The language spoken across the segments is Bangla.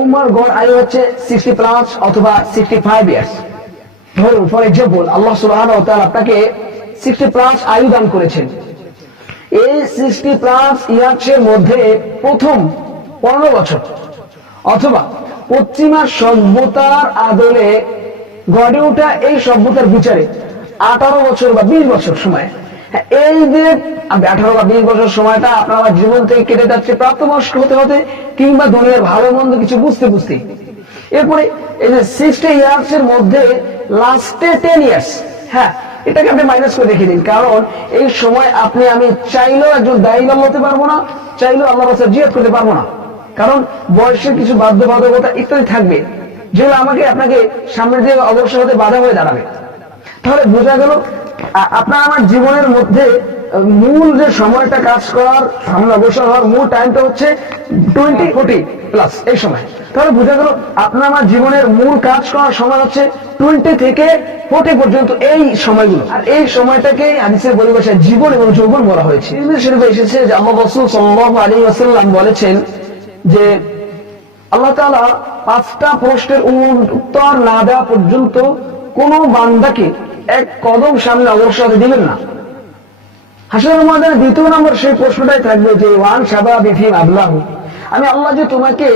উম্মার গড় আয়ু হচ্ছে সিক্সটি প্লাস অথবা সিক্সটি ফাইভ ইয়ার্স ধরুন ফর এক্সাম্পল আল্লাহ সুবাহ আপনাকে সিক্সটি প্লাস আয়ু দান করেছেন। এই সিক্সটি প্লাস ইয়ার্সের মধ্যে প্রথম পনেরো বছর অথবা পশ্চিমা সভ্যতার আদলে গড়ে ওঠা এই সভ্যতার বিচারে আঠারো বছর বা বিশ বছর সময়। এই যে আঠারো বা বিশ বছর সময়টা আপনার আমার জীবন থেকে কেটে যাচ্ছে, প্রাপ্তবয়স্ক হতে হতে কিংবা দুনিয়ার ভালো মন্দ কিছু বুঝতে বুঝতে। এরপরে এই যে সিক্সটি ইয়ার্স এর মধ্যে লাস্টে টেন ইয়ার্স হ্যাঁ এটাকে আপনি মাইনাস করে রেখে দিন। কারণ এই সময় আপনি, আমি চাইলেও একজন দায়ী হতে পারব না, চাইলেও আল্লাহ রাস্তা জিয়াদ করতে পারব না। কারণ বয়সের কিছু বাধ্যবাধকতা ইত্যাদি থাকবে, যেগুলো আমাকে আপনাকে সামনের দিকে অগ্রসর হতে বাধা হয়ে দাঁড়াবে। তাহলে বোঝা গেল আপনার আমার জীবনের মধ্যে মূল যে সময়টা কাজ করার, সামনে অগ্রসর হওয়ার মূল টাইমটা হচ্ছে টোয়েন্টি ফোর্টি প্লাস এই সময়। তাহলে বোঝা গেল, আপনার আমার জীবনের মূল কাজ করার সময় হচ্ছে টোয়েন্টি থেকে ফোর্টি পর্যন্ত এই সময়গুলো। আর এই সময়টাকে হাদিসের পরিভাষায় জীবন এবং যৌবন বলা হয়েছে। শরীফে এসেছে যে আল্লাহ রসুল সাল্লাল্লাহু আলাইহি ওয়াসাল্লাম বলেছেন যে আল্লাহ তালা পাঁচটা প্রশ্নের উত্তর না দেওয়া পর্যন্ত কোন বান্দাকে এক কদম সামনে হতে দিবেন না। হাসিনের ময়দানে দ্বিতীয় নম্বর সেই প্রশ্নটাই থাকবে যে, ওয়ান সাবা বিফি আবলাহু। আমি আল্লাহ যে তোমাকে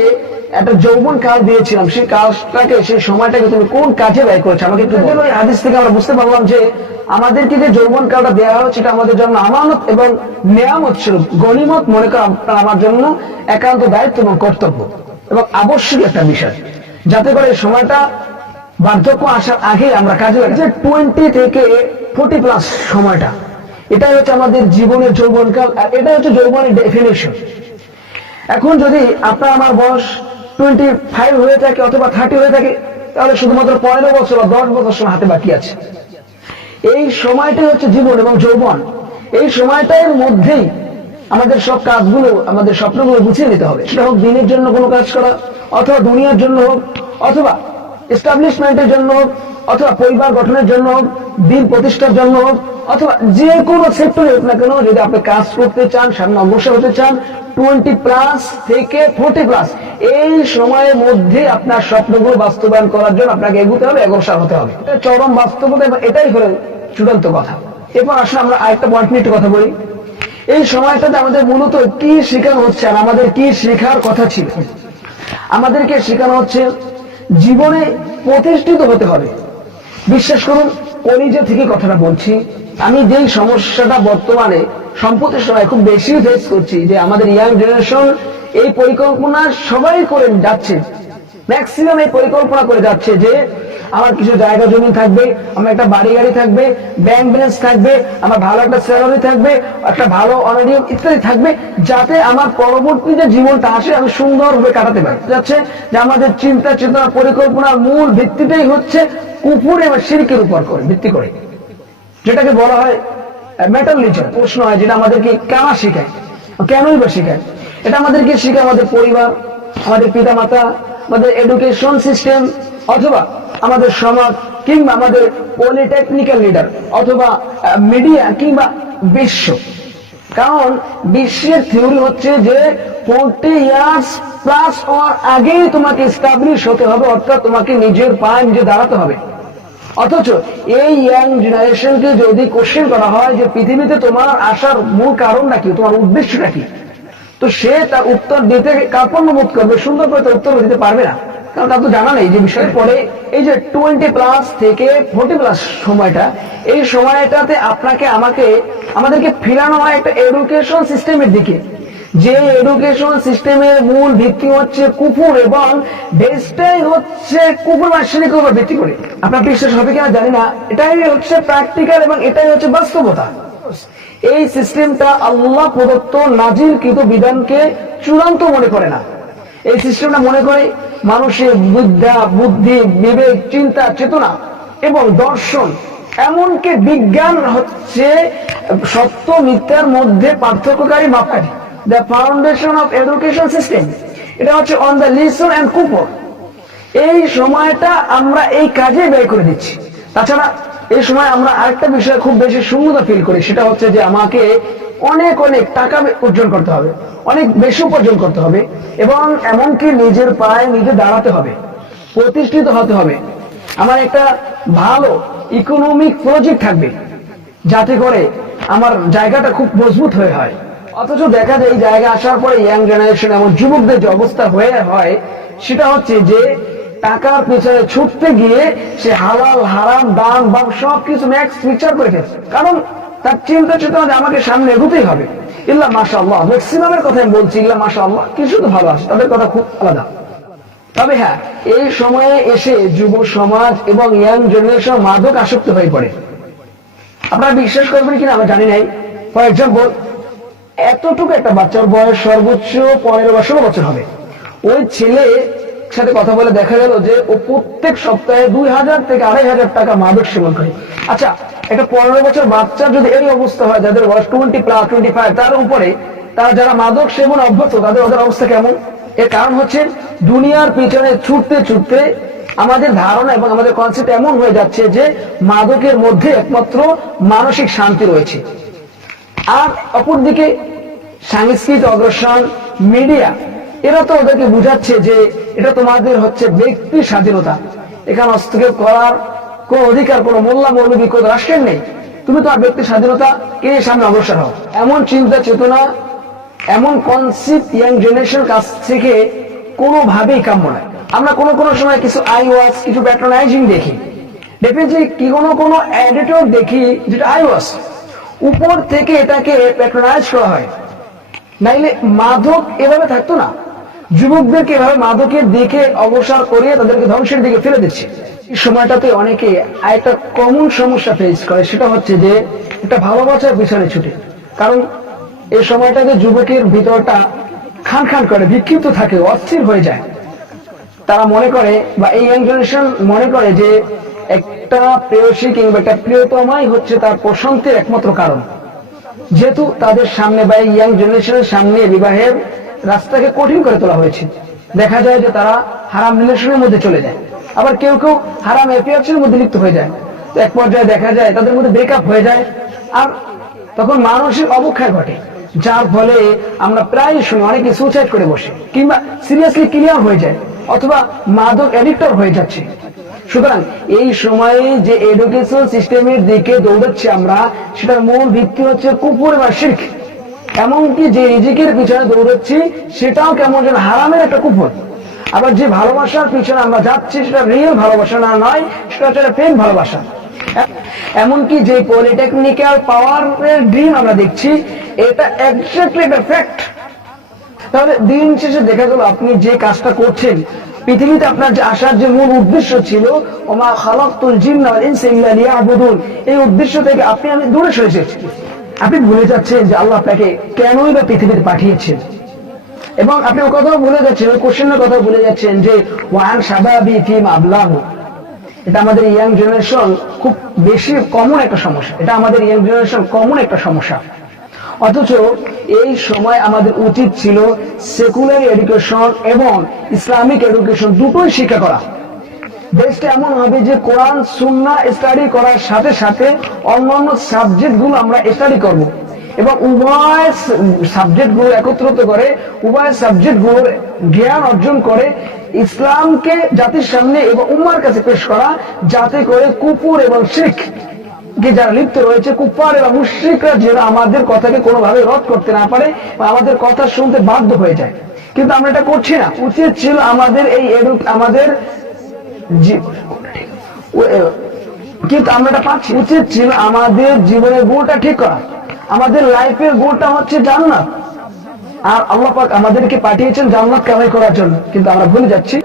একটা যৌবন কাল দিয়েছিলাম, সেই কাজটাকে, সেই সময়টাকে তুমি কোন কাজে ব্যয় করেছ, আমাকে একটু। এই হাদিস থেকে আমরা বুঝতে পারলাম যে, আমাদেরকে যে যৌবন কালটা দেওয়া হচ্ছে এটা আমাদের জন্য আমানত এবং নেয়ামত ছিল। গণিমত মনে করা আমার জন্য একান্ত দায়িত্ব এবং কর্তব্য এবং আবশ্যিক একটা বিষয়। যাতে করে সময়টা বার্ধক্য আসার আগে আমরা কাজে লাগাই। যে টোয়েন্টি থেকে ফোর্টি প্লাস সময়টা, এটাই হচ্ছে আমাদের জীবনের যৌবনকাল আর এটাই হচ্ছে যৌবনের ডেফিনেশন এখন যদি আপনার আমার বয়স টোয়েন্টি ফাইভ হয়ে থাকে অথবা থার্টি হয়ে থাকে, তাহলে শুধুমাত্র পনেরো বছর বা দশ বছর সময় হাতে বাকি আছে। এই সময়টাই হচ্ছে জীবন এবং যৌবন। এই সময়টার মধ্যেই আমাদের সব কাজগুলো, আমাদের স্বপ্নগুলো গুছিয়ে নিতে হবে। সেটা হোক দিনের জন্য কোনো কাজ করা, অথবা দুনিয়ার জন্য হোক, অথবা এস্টাবলিশমেন্টের জন্য, অথবা পরিবার গঠনের জন্য, দিন প্রতিষ্ঠার জন্য, অথবা যে কোনো সেক্টরে হোক না কেন, যদি আপনি কাজ করতে চান, সামনে অগ্রসর হতে চান টোয়েন্টি প্লাস থেকে ফোর্টি প্লাস এই সময়ের মধ্যে আপনার স্বপ্নগুলো বাস্তবায়ন করার জন্য আপনাকে এগুতে হবে, অগ্রসর হতে হবে। এটা চরম বাস্তবতা এবং এটাই হলো চূড়ান্ত কথা। এরপর আসলে আমরা আরেকটা পয়েন্ট নিয়ে কথা বলি। এই সময়টাতে আমাদের মূলত কি শেখানো হচ্ছে আর আমাদের কি শেখার কথা ছিল? আমাদেরকে শেখানো হচ্ছে জীবনে প্রতিষ্ঠিত হতে হবে। বিশ্বাস করুন কলিজা থেকে কথাটা বলছি। আমি যেই সমস্যাটা বর্তমানে সম্প্রতি সময় খুব বেশি ফেস করছি যে আমাদের ইয়াং জেনারেশন এই পরিকল্পনা সবাই করে যাচ্ছে। ম্যাক্সিমাম এই পরিকল্পনা করে যাচ্ছে যে আমার কিছু জায়গা জমি থাকবে, আমার একটা বাড়ি গাড়ি থাকবে ব্যাংক ব্যালেন্স থাকবে, আমার ভালো একটা স্যালারি থাকবে, একটা ভালো অনারিয়াম ইত্যাদি থাকবে, যাতে আমার পরবর্তী যে জীবনটা আসে, আমি সুন্দরভাবে কাটাতে পারি। যাচ্ছে যে আমাদের চিন্তা চেতনা পরিকল্পনার মূল ভিত্তিটাই হচ্ছে কুকুর এবং সিরিকের উপর করে, ভিত্তি করে। যেটাকে বলা হয় মেটাল নেচার প্রশ্ন হয়, যেটা আমাদেরকে কেন শেখায়? কেনই বা শেখায়? এটা আমাদেরকে শেখায় আমাদের পরিবার, আমাদের পিতামাতা, আমাদের এডুকেশন সিস্টেম অথবা আমাদের সমাজ কিংবা আমাদের পলিটেকনিক্যাল লিডার অথবা মিডিয়া কিংবা বিশ্ব। কারণ বিশ্বের থিওরি হচ্ছে যে ফোরটি ইয়ার্স প্লাস হওয়ার আগেই তোমাকে স্টাবলিশ হতে হবে, অর্থাৎ তোমাকে নিজের পায়ে নিজে দাঁড়াতে হবে। অথচ এই ইয়াং জেনারেশনকে যদি কোশ্চেন করা হয় যে পৃথিবীতে তোমার আসার মূল কারণটা কি, তোমার উদ্দেশ্যটা কি, তো সে তার উত্তর দিতে কার্পণ্য বোধ করবে, সুন্দর করে তার উত্তর দিতে পারবে না। কারণ তার তো জানা নেই যে বিষয়ের পরে এই যে টোয়েন্টি প্লাস থেকে ফোর্টি প্লাস সময়টা, এই সময়টাতে আপনাকে আমাকে, আমাদেরকে ফিরানো হয় একটা এডুকেশন সিস্টেমের দিকে। যে এডুকেশন সিস্টেমের মূল ভিত্তি হচ্ছে কুকুর এবং বেসটাই হচ্ছে কুকুর বা উপর ভিত্তি করে। আপনার বিশ্বাস হবে কিনা জানি না। এটাই হচ্ছে প্র্যাকটিক্যাল এবং এটাই হচ্ছে বাস্তবতা। এই সিস্টেমটা আল্লাহ প্রদত্ত নাজিলকৃত বিধানকে চূড়ান্ত মনে করে না। এই সিস্টেমটা মনে করে মানুষের বুদ্ধা বুদ্ধি, বিবেক, চিন্তা, চেতনা এবং দর্শন, এমনকি বিজ্ঞান হচ্ছে সত্য, মিথ্যার মধ্যে পার্থক্যকারী মাপকাঠি। The foundation of education system এটা হচ্ছে on the lesson and cooper এই সময়টা আমরা এই কাজে ব্যয় করে দিচ্ছি। তাছাড়া এই সময় আমরা আরেকটা বিষয়ে খুব বেশি শূন্যতা ফিল করি, সেটা হচ্ছে যে আমাকে অনেক অনেক টাকা অর্জন করতে হবে, অনেক বেশি উপার্জন করতে হবে, এবং এমনকি নিজের পায়ে নিজে দাঁড়াতে হবে, প্রতিষ্ঠিত হতে হবে। আমার একটা ভালো ইকোনমিক প্রজেক্ট থাকবে, যাতে করে আমার জায়গাটা খুব মজবুত হয়ে হয়। অথচ দেখা যায় এই জায়গা আসার পরে ইয়াং জেনারেশন এমন যুবকদের যে অবস্থা হয়ে হয়, সেটা হচ্ছে যে টাকার পেছনে ছুটতে গিয়ে সে হালাল, হারাম, দাম, বাম সব কিছু ম্যাক্স বিচার করে ফেলছে। কারণ তার চিন্তা চেতনা আমাকে সামনে এগোতেই হবে। ইল্লা মাসা আল্লাহ ম্যাক্সিমামের কথা আমি বলছি, ইল্লা মাসা আল্লাহ কিছু তো ভালো আছে, তাদের কথা খুব আলাদা। তবে হ্যাঁ এই সময়ে এসে যুব সমাজ এবং ইয়াং জেনারেশন মাদক আসক্ত হয়ে পড়ে। আপনারা বিশ্বাস করবেন কিনা আমি জানি নাই। ফর এক্সাম্পল এতটুকু একটা বাচ্চার বয়স সর্বোচ্চ পনেরো বা ষোলো বছর হবে। ওই ছেলে সাথে কথা বলে দেখা গেল যে ও প্রত্যেক সপ্তাহে দুই হাজার থেকে আড়াই হাজার টাকা মাদক সেবন করে। আচ্ছা একটা পনেরো বছর বাচ্চার যদি এই অবস্থা হয়, যাদের বয়স টোয়েন্টি প্লাস টোয়েন্টি ফাইভ তার উপরে তারা যারা মাদক সেবন অভ্যস্ত, তাদের ওদের অবস্থা কেমন? এর কারণ হচ্ছে দুনিয়ার পিছনে ছুটতে ছুটতে আমাদের ধারণা এবং আমাদের কনসেপ্ট এমন হয়ে যাচ্ছে যে মাদকের মধ্যে একমাত্র মানসিক শান্তি রয়েছে। আর অপরদিকে সাংস্কৃতিক অগ্রসর মিডিয়া এরা তো ওদেরকে বুঝাচ্ছে যে এটা তোমাদের হচ্ছে ব্যক্তি স্বাধীনতা। এখানে হস্তক্ষেপ করার কোন অধিকার, কোন মোল্লা মৌলবী কোন রাষ্ট্রের নেই। তুমি তোমার ব্যক্তি স্বাধীনতা কে সামনে অগ্রসর হও? এমন চিন্তা, চেতনা, এমন কনসেপ্ট ইয়াং জেনারেশন কাছ থেকে কোনোভাবেই কাম্য নয়। আমরা কোনো কোনো সময় কিছু আই ওয়াস কিছু প্যাট্রোনাইজিং দেখি। যে কি কোনো কোনো এডিটর দেখি যেটা আই ওয়াস উপর থেকে এটাকে প্যাট্রোনাইজ করা হয়। নাইলে মাদক এভাবে থাকতো না। যুবকদেরকে এভাবে মাদকের দিকে অবসর করিয়ে তাদেরকে ধ্বংসের দিকে ফেলে দিচ্ছে। এই সময়টাতে অনেকে একটা কমন সমস্যা ফেস করে, সেটা হচ্ছে যে একটা ভালোবাসার পিছনে ছুটে। কারণ এই সময়টাতে যুবকের ভিতরটা খান খান করে, বিক্ষিপ্ত থাকে, অস্থির হয়ে যায়। তারা মনে করে বা এই ইয়াং জেনারেশন মনে করে যে একটা প্রেয়সী কিংবা একটা প্রিয়তমাই হচ্ছে তার প্রশান্তির একমাত্র কারণ। যেহেতু তাদের সামনে বা ইয়াং জেনারেশনের সামনে বিবাহের রাস্তাকে কঠিন করে তোলা হয়েছে। দেখা যায় যে তারা হারাম রিলেশনের মধ্যে চলে যায়। আবার কেউ কেউ হারাম অ্যাফেয়ার্সের মধ্যে লিপ্ত হয়ে যায়। তো এক পর্যায়ে দেখা যায় তাদের মধ্যে ব্রেকআপ হয়ে যায়। আর তখন মানসিক অবক্ষয় ঘটে, যার ফলে আমরা প্রায় শুনি অনেকে সুইসাইড করে বসে, কিংবা সিরিয়াসলি ক্লিয়ার হয়ে যায়, অথবা মাদক এডিক্টর হয়ে যাচ্ছে। সুতরাং এই সময়ে যে এডুকেশন সিস্টেমের দিকে দৌড়াচ্ছি আমরা, সেটার মূল ভিত্তি হচ্ছে কুপুর বা শিখ এমনকি যে রিজিকের পিছনে দৌড়াচ্ছি, সেটাও কেমন যেন হারামের একটা কুপুর আবার যে ভালোবাসার পিছনে আমরা যাচ্ছি, সেটা রিয়েল ভালোবাসা না, নয়, সেটা হচ্ছে প্রেম ভালোবাসা। এমনকি যে পলিটেকনিক্যাল পাওয়ারের ড্রিম আমরা দেখছি, এটা একজাক্টলি একটা ফ্যাক্ট তাহলে দিন শেষে দেখা গেল আপনি যে কাজটা করছেন, পৃথিবীতে আপনার যে আসার যে মূল উদ্দেশ্য ছিল, ওমা খালাকুল জিন্না ইনসা ইল্লা লিয়াবুদুন এই উদ্দেশ্য থেকে আপনি আমি দূরে সরে এসেছি। আপনি ভুলে যাচ্ছেন যে আল্লাহ আপনাকে কেনই বা পৃথিবীতে পাঠিয়েছেন? এবং আপনি ও কথাও ভুলে যাচ্ছেন ওই কোশ্চেনের কথা ভুলে যাচ্ছেন যে, ওয়ান সাবাবি ফিম আবলাহু এটা আমাদের ইয়াং জেনারেশন খুব বেশি কমন একটা সমস্যা। এটা আমাদের ইয়াং জেনারেশন কমন একটা সমস্যা। অথচ এই সময় আমাদের উচিত ছিল সেকুলার এডুকেশন এবং ইসলামিক এডুকেশন দুটোই শিক্ষা করা। দেশটা এমন হবে যে কোরআন, সুন্না স্টাডি করার সাথে সাথে অন্যান্য সাবজেক্টগুলো আমরা স্টাডি করব। এবং উভয় সাবজেক্টগুলো একত্রিত করে, উভয় সাবজেক্টগুলোর জ্ঞান অর্জন করে ইসলামকে জাতির সামনে এবং উম্মার কাছে পেশ করা, যাতে করে কুপুর এবং শিখ কে যারা লিপ্ত রয়েছে কুফার এবং মুশ্রিকরা যেন আমাদের কথাকে কোনোভাবে রদ করতে না পারে বা আমাদের কথা শুনতে বাধ্য হয়ে যায়। কিন্তু আমরা এটা করছি না। উচিত ছিল আমাদের এই আমাদের কিন্তু আমরা এটা পাচ্ছি, উচিত ছিল আমাদের জীবনের গোলটা ঠিক করা। আমাদের লাইফের গোলটা হচ্ছে জান্নাত। আর আল্লাহ আমাদেরকে পাঠিয়েছেন জান্নাত কামাই করার জন্য। কিন্তু আমরা ভুলে যাচ্ছি।